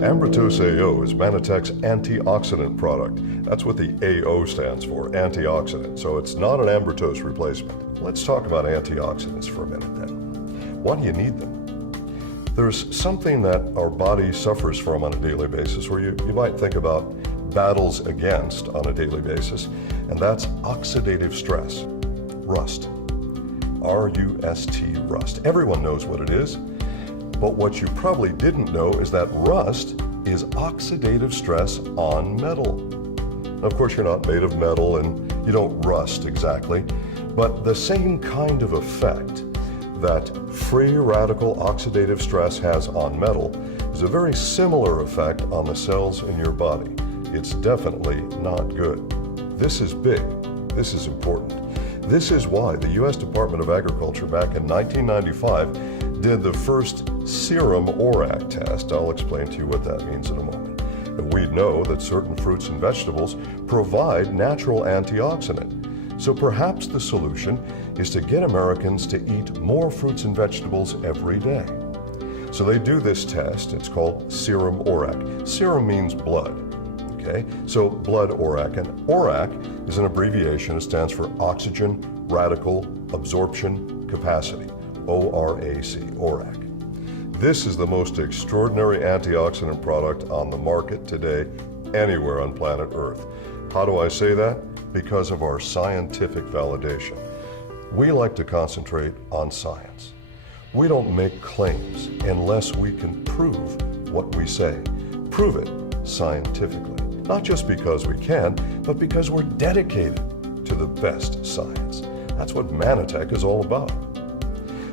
Ambritose AO is Manitec's antioxidant product. That's what the AO stands for, antioxidant. So it's not an Ambritose replacement. Let's talk about antioxidants for a minute then. Why do you need them? There's something that our body suffers from on a daily basis where you might think about battles against on a daily basis, and that's oxidative stress, rust. R-U-S-T, rust. Everyone knows what it is. But what you probably didn't know is that rust is oxidative stress on metal. Of course, you're not made of metal and you don't rust exactly, but the same kind of effect that free radical oxidative stress has on metal is a very similar effect on the cells in your body. It's definitely not good. This is big. This is important. This is why the U.S. Department of Agriculture back in 1995 did the first serum ORAC test. I'll explain to you what that means in a moment. And we know that certain fruits and vegetables provide natural antioxidant. So perhaps the solution is to get Americans to eat more fruits and vegetables every day. So they do this test. It's called serum ORAC. Serum means blood. Okay, so blood ORAC, and ORAC is an abbreviation. It stands for Oxygen Radical Absorption Capacity. ORAC, ORAC. This is the most extraordinary antioxidant product on the market today, anywhere on planet Earth. How do I say that? Because of our scientific validation. We like to concentrate on science. We don't make claims unless we can prove what we say. Prove it scientifically. Not just because we can, but because we're dedicated to the best science. That's what Manitec is all about.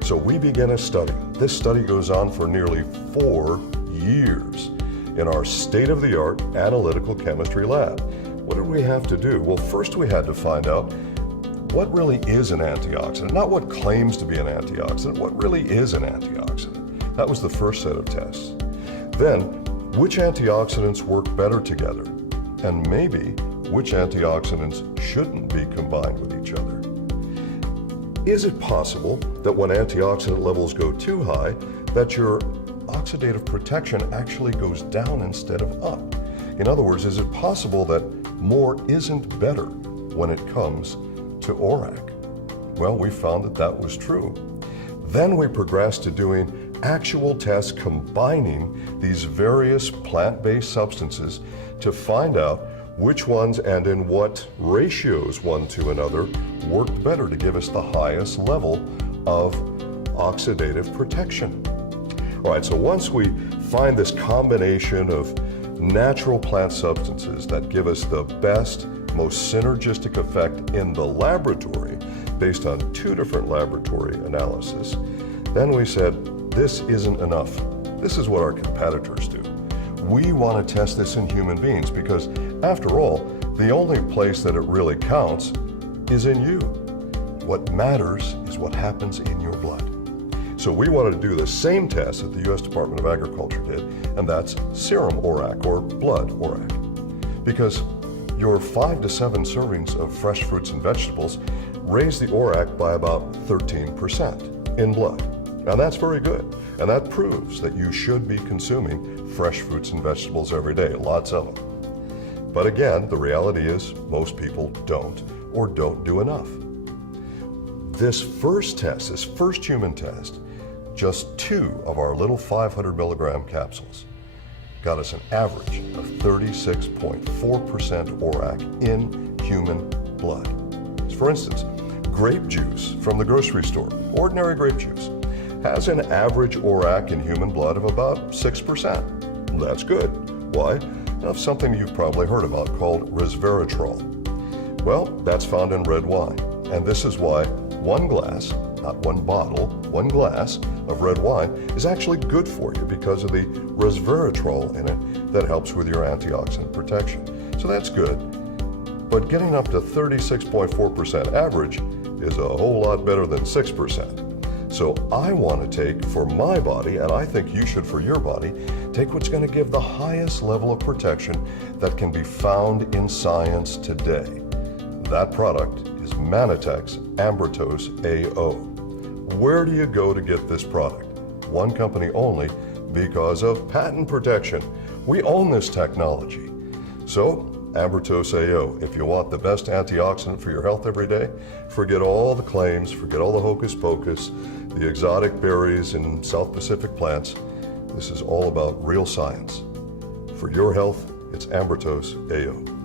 So we begin a study. This study goes on for nearly 4 years in our state-of-the-art analytical chemistry lab. What did we have to do? Well, first we had to find out what really is an antioxidant, not what claims to be an antioxidant, what really is an antioxidant. That was the first set of tests. Then, which antioxidants work better together? And maybe which antioxidants shouldn't be combined with each other? Is it possible that when antioxidant levels go too high, that your oxidative protection actually goes down instead of up? In other words, is it possible that more isn't better when it comes to ORAC? Well, we found that that was true. Then we progressed to doing actual tests combining these various plant-based substances to find out which ones and in what ratios one to another worked better to give us the highest level of oxidative protection. All right, so once we find this combination of natural plant substances that give us the best, most synergistic effect in the laboratory based on 2 different laboratory analyses, then we said, this isn't enough. This is what our competitors do. We want to test this in human beings because, after all, the only place that it really counts is in you. What matters is what happens in your blood. So we wanted to do the same test that the U.S. Department of Agriculture did, and that's serum ORAC, or blood ORAC. Because your 5 to 7 servings of fresh fruits and vegetables raise the ORAC by about 13% in blood. Now that's very good, and that proves that you should be consuming fresh fruits and vegetables every day, lots of them. But again, the reality is most people don't, or don't do enough. This first test, this first human test, just 2 of our little 500 milligram capsules got us an average of 36.4% ORAC in human blood. So for instance, grape juice from the grocery store, ordinary grape juice, has an average ORAC in human blood of about 6%. That's good. Why? Now, something you've probably heard about called resveratrol. Well, that's found in red wine. And this is why 1 glass, not 1 bottle, 1 glass of red wine is actually good for you because of the resveratrol in it that helps with your antioxidant protection. So that's good. But getting up to 36.4% average is a whole lot better than 6%. So I want to take for my body, and I think you should for your body, take what's going to give the highest level of protection that can be found in science today. That product is Manitec's Ambritose AO. Where do you go to get this product? One company only because of patent protection. We own this technology. So, Ambertose AO, if you want the best antioxidant for your health every day, forget all the claims, forget all the hocus pocus, the exotic berries and South Pacific plants. This is all about real science. For your health, it's Ambertose AO.